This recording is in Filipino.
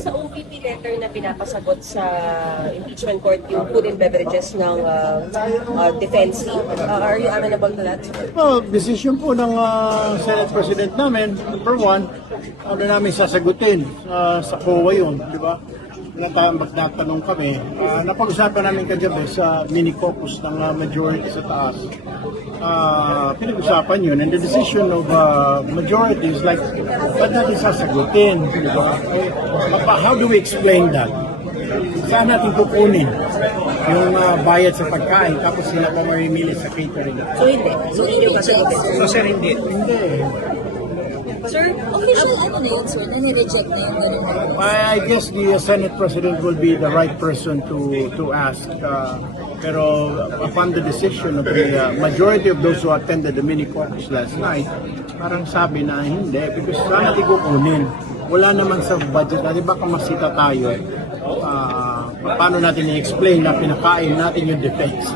Sa OVP letter na pinapasagot sa impeachment court yung food and beverages ng defense, are you amenable to that? Well, decision po ng Senate President namin, number one, ano namin sasagutin sa COA yun, di ba? Magtatanong kami, napag-usapan namin kagabi sa mini-caucus ng majority sa taas. Pinag-usapan yun, and the decision of majority is like, ba't natin sasagutin? Di ba? How do we explain that? Saan natin kukunin yung bayad sa pagkain tapos sila pa mamimili sa catering? So hindi. So hindi yung kasagutin. So sir, hindi. Hindi. Sir, official ano na yun, sir? Nani-reject na yun? I guess the Senate President will be the right person to ask. Pero upon the decision of the majority of those who attended the mini caucus last night, parang sabi na hindi because saan natin kukunin? Wala naman sa budget natin, baka masita tayo. Paano natin i-explain na pinakain natin yung defense?